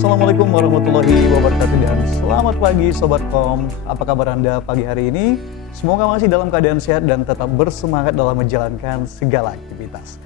Assalamualaikum warahmatullahi wabarakatuh dan selamat pagi Sobat Kom. Apa kabar Anda pagi hari ini? Semoga masih dalam keadaan sehat dan tetap bersemangat dalam menjalankan segala aktivitas.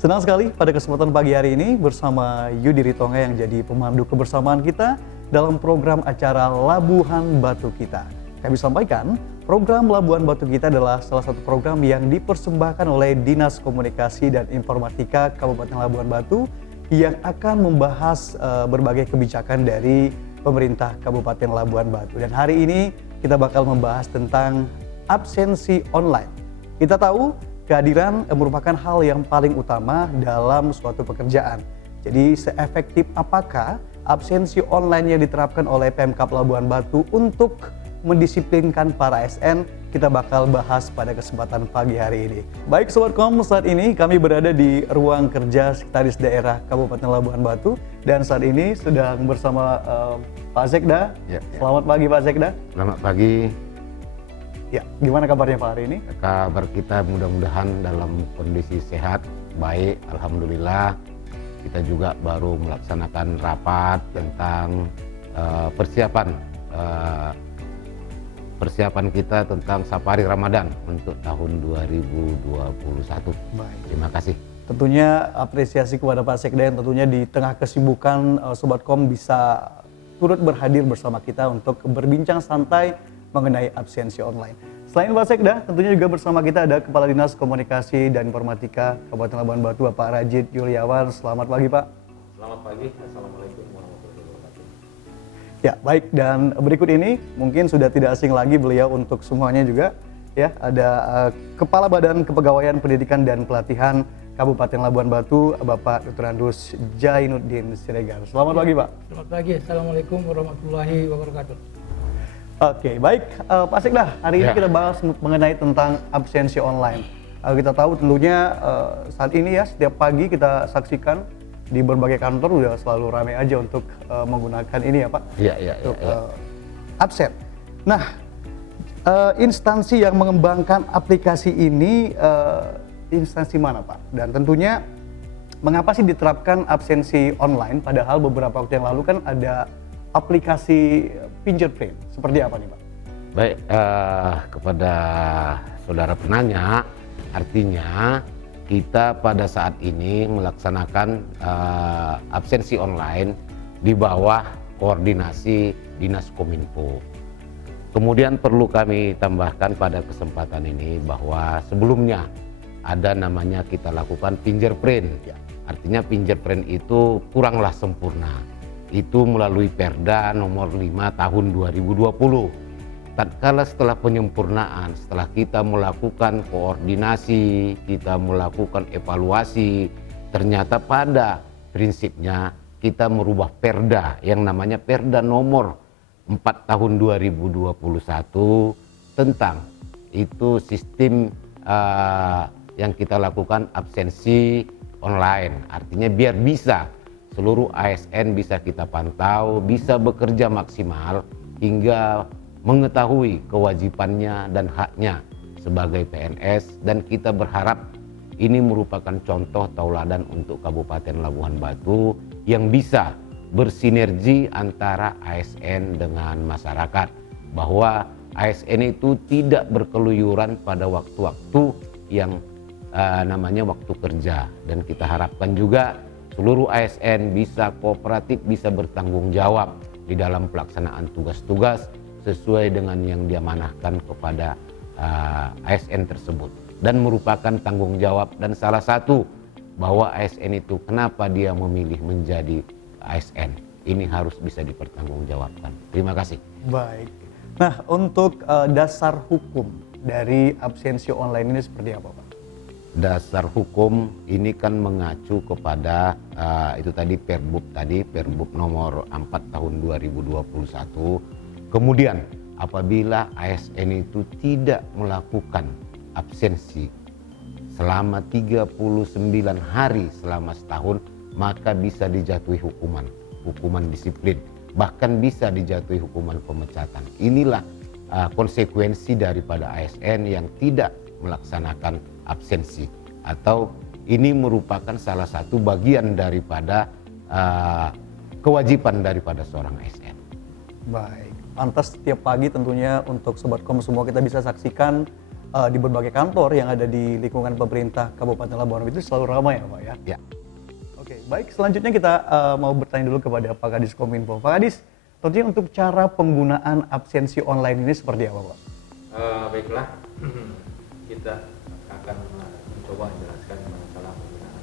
Senang sekali pada kesempatan pagi hari ini bersama Yudi Ritonga yang jadi pemandu kebersamaan kita dalam program acara Labuhan Batu Kita. Kami sampaikan, program Labuhan Batu Kita adalah salah satu program yang dipersembahkan oleh Dinas Komunikasi dan Informatika Kabupaten Labuhan Batu yang akan membahas berbagai kebijakan dari pemerintah Kabupaten Labuhan Batu. Dan hari ini kita bakal membahas tentang absensi online. Kita tahu kehadiran merupakan hal yang paling utama dalam suatu pekerjaan. Jadi seefektif apakah absensi online yang diterapkan oleh Pemkab Labuhan Batu untuk mendisiplinkan para ASN, kita bakal bahas pada kesempatan pagi hari ini. Baik Sobat Kom, saat ini kami berada di ruang kerja Sekretaris Daerah Kabupaten Labuhan Batu dan saat ini sedang bersama Pak Sekda. Selamat pagi Pak Sekda. Selamat pagi. Ya, gimana kabarnya Pak hari ini? Kabar kita mudah-mudahan dalam kondisi sehat, baik, alhamdulillah. Kita juga baru melaksanakan rapat tentang persiapan kita tentang safari Ramadan untuk tahun 2021. Baik. Terima kasih. Tentunya apresiasi kepada Pak Sekda yang tentunya di tengah kesibukan Sobat Kom bisa turut berhadir bersama kita untuk berbincang santai mengenai absensi online. Selain Pak Sekda, tentunya juga bersama kita ada Kepala Dinas Komunikasi dan Informatika Kabupaten Labuhan Batu, Bapak Rajid Yuliawan. Selamat pagi Pak. Selamat pagi, Assalamualaikum warahmatullahi wabarakatuh. Ya, baik, dan berikut ini mungkin sudah tidak asing lagi beliau untuk semuanya juga ya, ada Kepala Badan Kepegawaian Pendidikan dan Pelatihan Kabupaten Labuhan Batu, Bapak Dr. Andus Jainuddin Siregar. Selamat pagi, Pak. Selamat pagi, Assalamualaikum warahmatullahi wabarakatuh. Oke, baik, Pak Sekda, hari ini kita bahas mengenai tentang absensi online. Kita tahu tentunya saat ini ya, setiap pagi kita saksikan di berbagai kantor udah selalu ramai aja untuk menggunakan ini ya Pak, untuk absen. Nah, instansi yang mengembangkan aplikasi ini instansi mana Pak? Dan tentunya mengapa sih diterapkan absensi online padahal beberapa waktu yang lalu kan ada aplikasi fingerprint, seperti apa nih Pak? Baik, kepada saudara penanya, artinya kita pada saat ini melaksanakan absensi online di bawah koordinasi Dinas Kominfo. Kemudian perlu kami tambahkan pada kesempatan ini bahwa sebelumnya ada namanya kita lakukan fingerprint. Artinya fingerprint itu kuranglah sempurna. Itu melalui Perda nomor 5 tahun 2020. Tatkala setelah penyempurnaan, setelah kita melakukan koordinasi, kita melakukan evaluasi, ternyata pada prinsipnya kita merubah Perda yang namanya Perda nomor 4 tahun 2021 tentang itu sistem yang kita lakukan absensi online. Artinya biar bisa seluruh ASN bisa kita pantau, bisa bekerja maksimal hingga mengetahui kewajibannya dan haknya sebagai PNS, dan kita berharap ini merupakan contoh tauladan untuk Kabupaten Labuhan Batu yang bisa bersinergi antara ASN dengan masyarakat, bahwa ASN itu tidak berkeluyuran pada waktu-waktu yang namanya waktu kerja, dan kita harapkan juga seluruh ASN bisa kooperatif, bisa bertanggung jawab di dalam pelaksanaan tugas-tugas sesuai dengan yang diamanahkan kepada ASN tersebut, dan merupakan tanggung jawab. Dan salah satu bahwa ASN itu kenapa dia memilih menjadi ASN, ini harus bisa dipertanggungjawabkan. Terima kasih. Baik. Nah, untuk dasar hukum dari absensi online ini seperti apa Pak? Dasar hukum ini kan mengacu kepada itu tadi Perbub nomor 4 tahun 2021. Kemudian apabila ASN itu tidak melakukan absensi selama 39 hari selama setahun, maka bisa dijatuhi hukuman disiplin, bahkan bisa dijatuhi hukuman pemecatan. Inilah konsekuensi daripada ASN yang tidak melaksanakan absensi, atau ini merupakan salah satu bagian daripada kewajiban daripada seorang ASN. Baik, pantas setiap pagi tentunya untuk Sobatkom semua kita bisa saksikan di berbagai kantor yang ada di lingkungan pemerintah Kabupaten Labuan Batu selalu ramai ya Pak ya? Ya. Oke, baik selanjutnya kita mau bertanya dulu kepada Pak Kadis Kominfo. Pak Kadis, tentunya untuk cara penggunaan absensi online ini seperti apa Pak? Baiklah, kita akan mencoba menjelaskan masalah penggunaan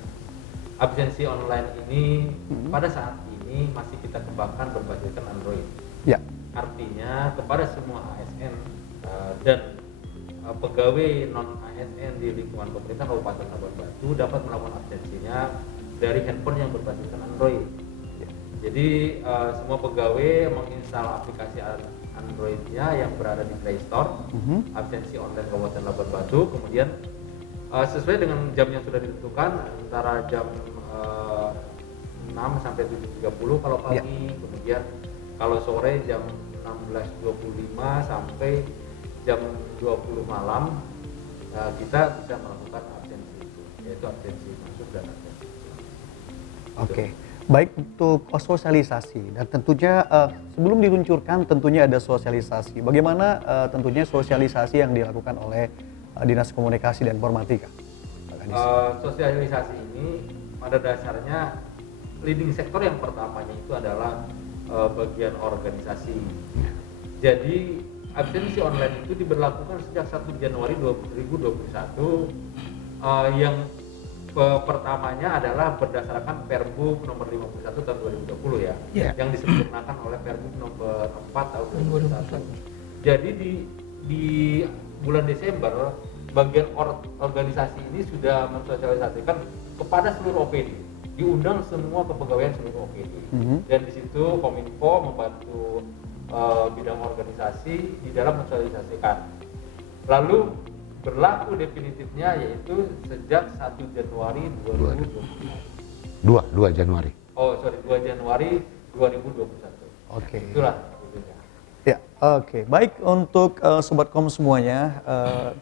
absensi online ini. Pada saat ini masih kita kembangkan berbasiskan Android. Ya. Artinya kepada semua ASN dan pegawai non ASN di lingkungan pemerintah Kabupaten Labuan Batu dapat melakukan absensinya dari handphone yang berbasiskan Android. Jadi semua pegawai menginstal aplikasi Androidnya yang berada di Play Store, absensi online Kabupaten Labuan Batu, kemudian sesuai dengan jam yang sudah ditentukan antara jam 6 sampai 7.30 kalau pagi, kemudian kalau sore jam 16.25 sampai jam 20 malam kita bisa melakukan absensi itu, yaitu absensi masuk dan absensi pulang. Oke. Baik untuk sosialisasi dan tentunya sebelum diluncurkan tentunya ada sosialisasi. Bagaimana tentunya sosialisasi yang dilakukan oleh Dinas Komunikasi dan Informatika? Pak Kadis. Sosialisasi ini pada dasarnya leading sektor yang pertamanya itu adalah bagian organisasi. Jadi absensi online itu diberlakukan sejak 1 Januari 2021 yang pertamanya adalah berdasarkan Perbu nomor 51 tahun 2020 ya, yang disempurnakan oleh Perbu nomor 4 tahun 2021. Jadi di bulan Desember bagian organisasi ini sudah mensosialisasikan kepada seluruh OPD, diundang semua kepegawaian seluruh OPD, dan di situ Kominfo membantu bidang organisasi di dalam mensosialisasikan. Lalu berlaku definitifnya yaitu sejak 1 Januari 2021. 2 Januari. 2 Januari 2021. Oke. Itulah. Ya, oke. Baik untuk Sobatkom semuanya,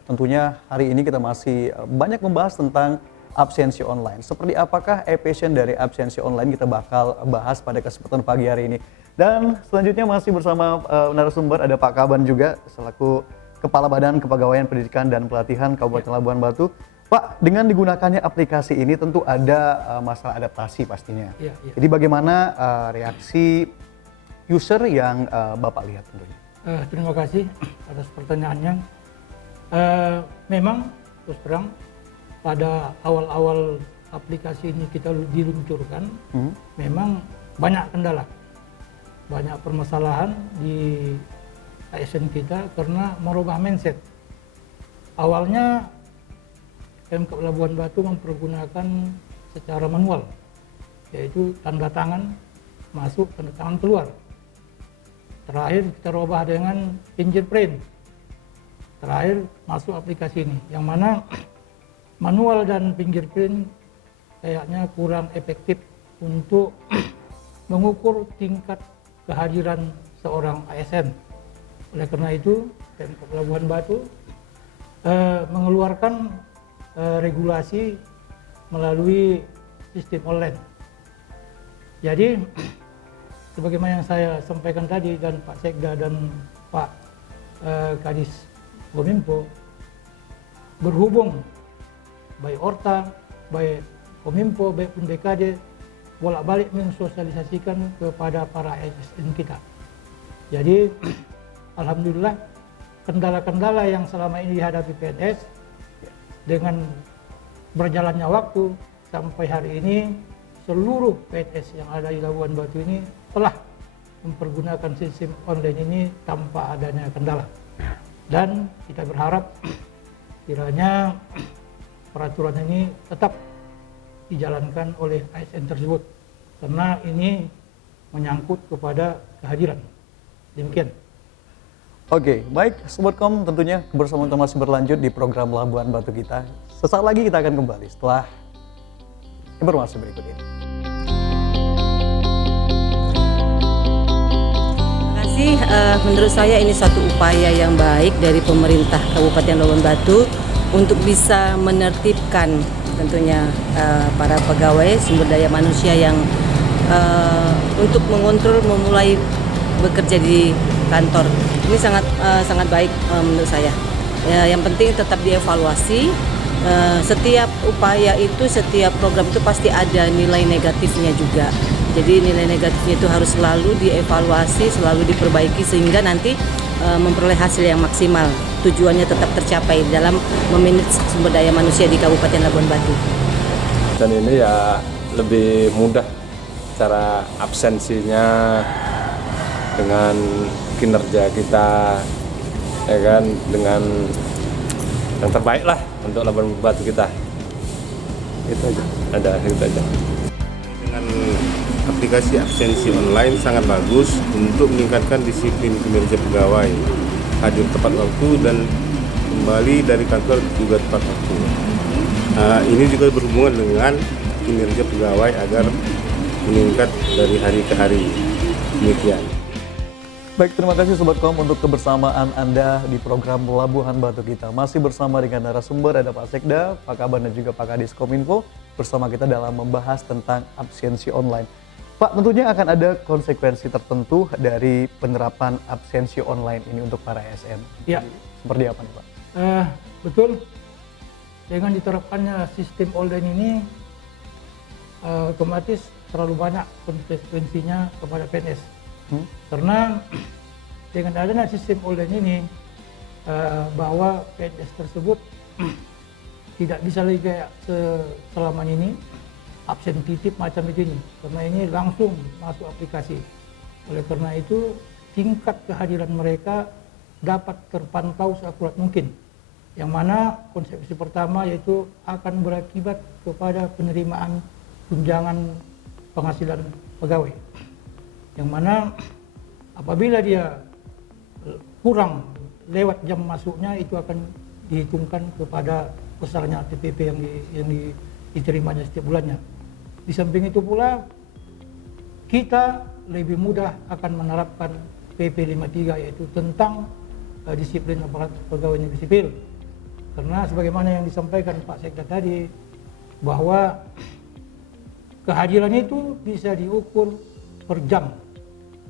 tentunya hari ini kita masih banyak membahas tentang absensi online. Seperti apakah efisien dari absensi online kita bakal bahas pada kesempatan pagi hari ini. Dan selanjutnya masih bersama narasumber ada Pak Kaban juga selaku Kepala Badan Kepegawaian Pendidikan dan Pelatihan Kabupaten Labuan Batu. Pak, dengan digunakannya aplikasi ini tentu ada masalah adaptasi pastinya. Jadi bagaimana reaksi user yang Bapak lihat tentunya? Terima kasih atas pertanyaannya. Memang terus terang pada awal-awal aplikasi ini kita diluncurkan, memang banyak kendala, banyak permasalahan di ASN kita karena merubah mindset. Awalnya Pemkab Labuan Batu mempergunakan secara manual, yaitu tanda tangan masuk, tanda tangan keluar. Terakhir kita rubah dengan fingerprint. Terakhir masuk aplikasi ini, yang mana manual dan fingerprint kayaknya kurang efektif untuk mengukur tingkat kehadiran seorang ASN. Oleh karena itu, Pemkab Labuan Batu mengeluarkan regulasi melalui sistem online. Jadi, sebagaimana yang saya sampaikan tadi dan Pak Sekda dan Pak Kadis Kominfo, berhubung baik Orta, baik Kominfo, baik pun BKD bolak-balik mensosialisasikan kepada para ASN kita. Jadi alhamdulillah kendala-kendala yang selama ini dihadapi PNS dengan berjalannya waktu sampai hari ini seluruh PNS yang ada di Labuan Batu ini telah mempergunakan sistem online ini tanpa adanya kendala. Dan kita berharap kiranya peraturan ini tetap dijalankan oleh ASN tersebut karena ini menyangkut kepada kehadiran. Demikian. Oke, baik Sobatkom, tentunya kebersamaan kita masih berlanjut di program Labuan Batu kita. Sesaat lagi kita akan kembali setelah informasi berikut ini. Terima kasih. Menurut saya ini satu upaya yang baik dari pemerintah Kabupaten Labuan Batu untuk bisa menertibkan tentunya para pegawai sumber daya manusia yang untuk mengontrol memulai bekerja di kantor. Ini sangat baik menurut saya. Yang penting tetap dievaluasi. Setiap upaya itu, setiap program itu pasti ada nilai negatifnya juga. Jadi nilai negatifnya itu harus selalu dievaluasi, selalu diperbaiki sehingga nanti memperoleh hasil yang maksimal. Tujuannya tetap tercapai dalam memanage sumber daya manusia di Kabupaten Labuan Batu. Dan ini ya lebih mudah cara absensinya dengan kinerja kita, ya kan, dengan yang terbaik lah untuk Labuan Batu kita. Itu aja, itu aja. Dengan aplikasi absensi online sangat bagus untuk meningkatkan disiplin kinerja pegawai, hadir tepat waktu dan kembali dari kantor juga tepat waktu. Ini juga berhubungan dengan kinerja pegawai agar meningkat dari hari ke hari. Demikian. Baik, terima kasih Sobat Kom untuk kebersamaan Anda di program Labuhan Batu kita. Masih bersama dengan narasumber ada Pak Sekda, Pak Kaban dan juga Pak Kadis Kominfo bersama kita dalam membahas tentang absensi online. Pak, tentunya akan ada konsekuensi tertentu dari penerapan absensi online ini untuk para ASN. Ya. Seperti apa nih Pak? Betul. Dengan diterapkannya sistem online ini, otomatis terlalu banyak konsekuensinya kepada PNS. Karena dengan adanya sistem online ini, bahwa PNS tersebut tidak bisa lagi kayak selama ini absen titip macam itu ini, karena ini langsung masuk aplikasi. Oleh karena itu tingkat kehadiran mereka dapat terpantau seakurat mungkin, yang mana konsekuensi pertama yaitu akan berakibat kepada penerimaan tunjangan penghasilan pegawai, yang mana apabila dia kurang lewat jam masuknya itu akan dihitungkan kepada besarnya TPP yang diterimanya setiap bulannya. Di samping itu pula kita lebih mudah akan menerapkan PP 53 yaitu tentang disiplin aparatur pegawai negeri sipil. Karena sebagaimana yang disampaikan Pak Sekda tadi, bahwa kehadiran itu bisa diukur per jam.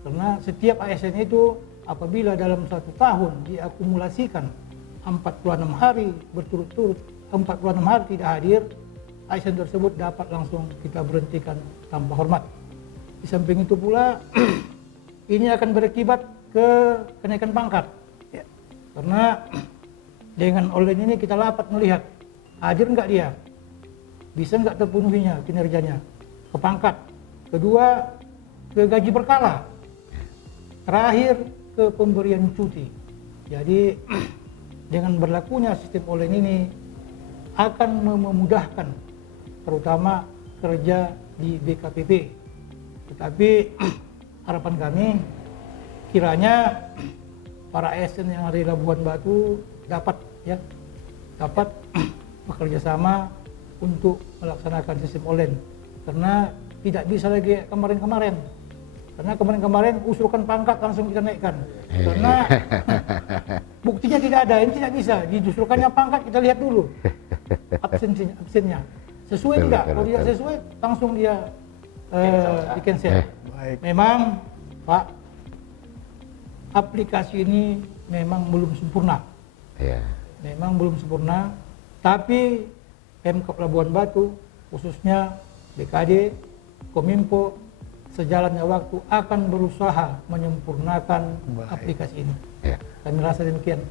Karena setiap ASN itu apabila dalam 1 tahun diakumulasikan 46 hari berturut-turut, 46 hari tidak hadir, ASN tersebut dapat langsung kita berhentikan tanpa hormat. Di samping itu pula ini akan berakibat ke kenaikan pangkat. Ya. Karena dengan online ini kita dapat melihat hadir nggak dia, bisa nggak terpenuhinya kinerjanya, ke pangkat. Kedua, ke gaji berkala. Terakhir, ke pemberian cuti. Jadi dengan berlakunya sistem online ini akan memudahkan terutama kerja di BKPP. Tetapi harapan kami kiranya para ASN yang ada di Labuan Batu dapat bekerja sama untuk melaksanakan sistem online, karena tidak bisa lagi kemarin-kamarin. Karena kemarin-kamarin usulkan pangkat langsung kita naikkan. Karena buktinya tidak ada, ini tidak bisa. Diusulkannya pangkat kita lihat dulu absennya. Sesuai tidak? Kalau tidak sesuai langsung dia di cancel. Memang Pak, aplikasi ini memang belum sempurna. Memang belum sempurna, tapi Pemkab Labuan Batu khususnya BKD, Kominfo sejalannya waktu akan berusaha menyempurnakan aplikasi ini. Kami rasa demikian.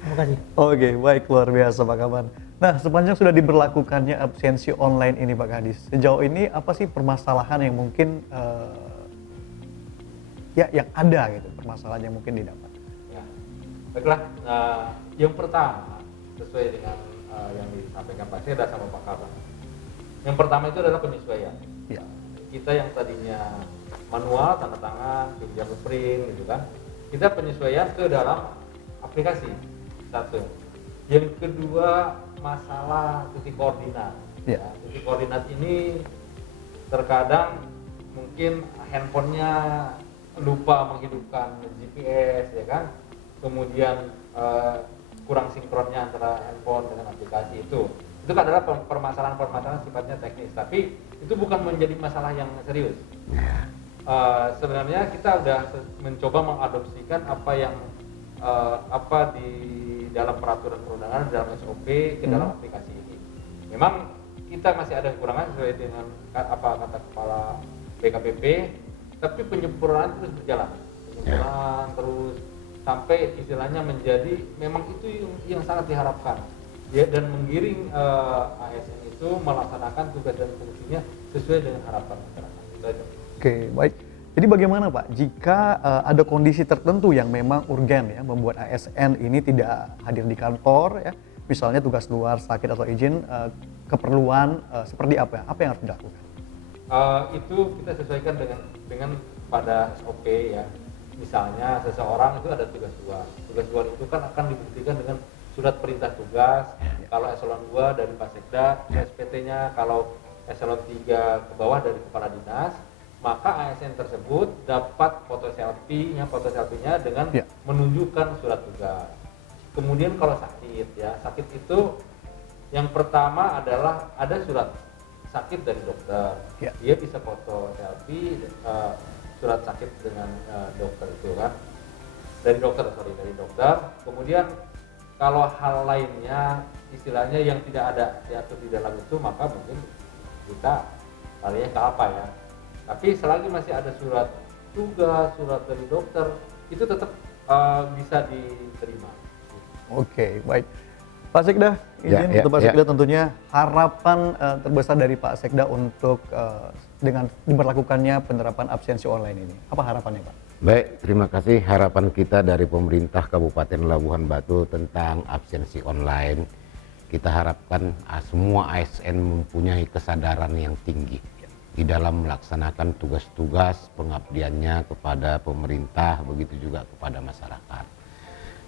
Terima kasih. Oke, baik, luar biasa Pak Kaban. Nah, sepanjang sudah diberlakukannya absensi online ini Pak Kadis, sejauh ini apa sih permasalahan yang mungkin yang ada gitu, permasalahan yang mungkin didapat? Ya, baiklah. Yang pertama sesuai dengan yang disampaikan Pak Seda sama Pak Kaban. Yang pertama itu adalah penyesuaian. Ya. Kita yang tadinya manual, tanda tangan, pinjam print gitu kan, kita penyesuaian ke dalam aplikasi. Satu. Yang kedua, masalah titik koordinat. Ya. Titik koordinat ini terkadang mungkin handphonenya lupa menghidupkan GPS, ya kan, kemudian kurang sinkronnya antara handphone dengan aplikasi itu Itu adalah permasalahan-permasalahan sifatnya teknis, tapi itu bukan menjadi masalah yang serius. Sebenarnya kita udah mencoba mengadopsikan apa yang apa di dalam peraturan perundangan, dalam SOP ke dalam aplikasi ini. Memang kita masih ada kekurangan sesuai dengan apa kata kepala BKPP, tapi penyempurnaan terus berjalan, penyempurnaan terus sampai istilahnya menjadi memang itu yang sangat diharapkan ya, dan menggiring ASN itu melaksanakan tugas dan fungsinya sesuai dengan harapan masyarakat. Oke, baik. Jadi bagaimana Pak jika ada kondisi tertentu yang memang urgen ya membuat ASN ini tidak hadir di kantor ya, misalnya tugas luar, sakit atau izin, keperluan seperti apa ya? Apa yang harus dilakukan? Itu kita sesuaikan dengan pada SOP ya. Misalnya seseorang itu ada tugas luar. Tugas luar itu kan akan dibuktikan dengan surat perintah tugas. Kalau eselon 2 dari Pak Sekda, SPT-nya, kalau eselon 3 ke bawah dari kepala dinas, maka ASN tersebut dapat foto selfie-nya dengan menunjukkan surat tugas. Kemudian kalau sakit ya, sakit itu yang pertama adalah ada surat sakit dari dokter. Dia bisa foto selfie surat sakit dengan dokter itu kan. Dari dokter. Kemudian kalau hal lainnya istilahnya yang tidak ada diatur di dalam itu, maka mungkin kita larinya ke apa ya. Tapi selagi masih ada surat tugas, surat dari dokter, itu tetap bisa diterima. Oke, baik. Pak Sekda, izin untuk Pak Sekda tentunya harapan terbesar dari Pak Sekda untuk dengan diberlakukannya penerapan absensi online ini. Apa harapannya Pak? Baik, terima kasih. Harapan kita dari pemerintah Kabupaten Labuhan Batu tentang absensi online, kita harapkan semua ASN mempunyai kesadaran yang tinggi di dalam melaksanakan tugas-tugas pengabdiannya kepada pemerintah, begitu juga kepada masyarakat.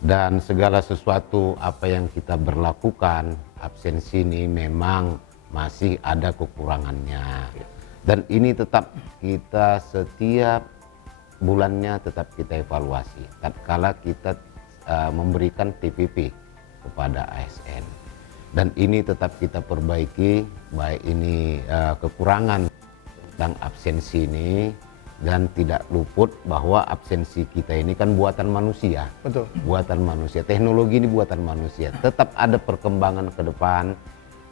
Dan segala sesuatu apa yang kita berlakukan, absensi ini memang masih ada kekurangannya. Dan ini tetap kita setiap bulannya tetap kita evaluasi. Tatkala kita memberikan TPP kepada ASN. Dan ini tetap kita perbaiki, baik ini kekurangan tentang absensi ini, dan tidak luput bahwa absensi kita ini kan buatan manusia. Betul. Buatan manusia, teknologi ini buatan manusia. Tetap ada perkembangan ke depan.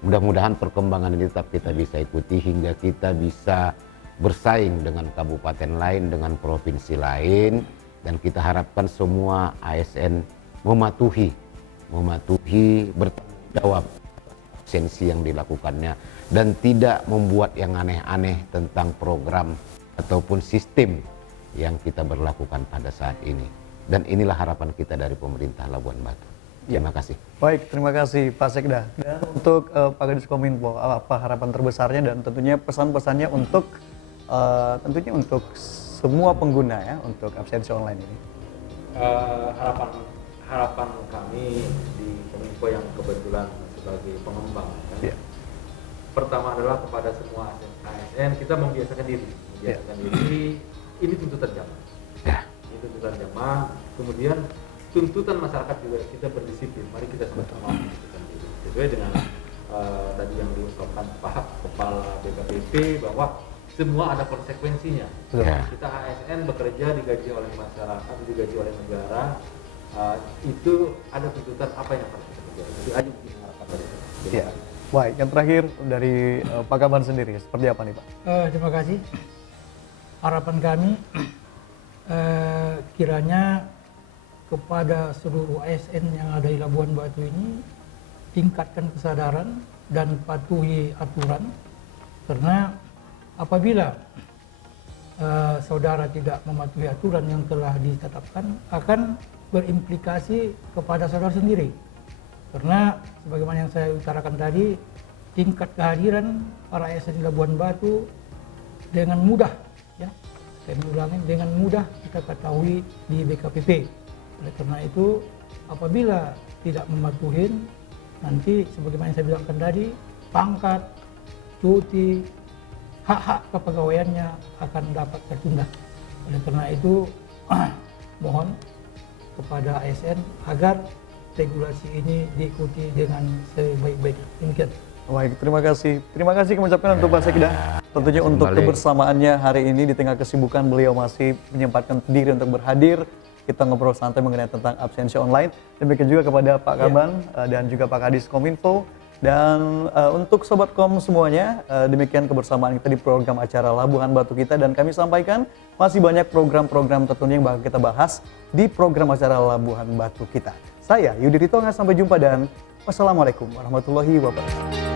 Mudah-mudahan perkembangan ini tetap kita bisa ikuti hingga kita bisa bersaing dengan kabupaten lain, dengan provinsi lain, dan kita harapkan semua ASN mematuhi bertanggung jawab absensi yang dilakukannya dan tidak membuat yang aneh-aneh tentang program ataupun sistem yang kita berlakukan pada saat ini. Dan inilah harapan kita dari pemerintah Labuan Batu. Terima kasih. Baik, terima kasih Pak Sekda. Dan untuk Pak Kadis Kominfo, apa harapan terbesarnya dan tentunya pesan-pesannya untuk tentunya untuk semua pengguna ya untuk absensi online ini? Harapan kami di Kominfo yang kebetulan sebagai pengembang kan? Pertama adalah kepada semua ASN kita membiasakan diri. Ini tuntutan zaman. Ini tuntutan zaman. Kemudian tuntutan masyarakat juga kita berdisiplin. Mari kita sama-sama mendisiplinkan diri. Sesuai dengan tadi yang diungkapkan Pak Kepala BKPP bahwa semua ada konsekuensinya. Kita ASN bekerja digaji oleh masyarakat, digaji oleh negara. Itu ada tuntutan apa yang harus kita kerjakan. Jadi ayo kita harapkan dari itu. Baik, yang terakhir dari Pak Kaban sendiri, seperti apa nih Pak? Terima kasih. Harapan kami kiranya kepada seluruh ASN yang ada di Labuan Batu ini tingkatkan kesadaran dan patuhi aturan, karena apabila saudara tidak mematuhi aturan yang telah ditetapkan akan berimplikasi kepada saudara sendiri. Karena sebagaimana yang saya utarakan tadi, tingkat kehadiran para ASN di Labuan Batu dengan mudah, ya, saya mengulangi, dengan mudah kita ketahui di BKPP. Oleh karena itu, apabila tidak mematuhi, nanti sebagaimana yang saya bilangkan tadi, pangkat, cuti, hak-hak kepegawaiannya akan dapat tertunda. Oleh karena itu, mohon kepada ASN agar regulasi ini diikuti dengan sebaik-baiknya. Demikian. Baik, terima kasih. Terima kasih kami ucapkan untuk Pak Sekda. Tentunya untuk kembali. kebersamaannya hari ini di tengah kesibukan beliau masih menyempatkan diri untuk berhadir. Kita ngobrol santai mengenai tentang absensi online. Demikian juga kepada Pak Kaban dan juga Pak Kadis Kominfo. Dan untuk Sobat Kom semuanya, demikian kebersamaan kita di program acara Labuhan Batu kita. Dan kami sampaikan masih banyak program-program tertentu yang bakal kita bahas di program acara Labuhan Batu kita. Saya Yudi Ritonga, sampai jumpa dan wassalamualaikum warahmatullahi wabarakatuh.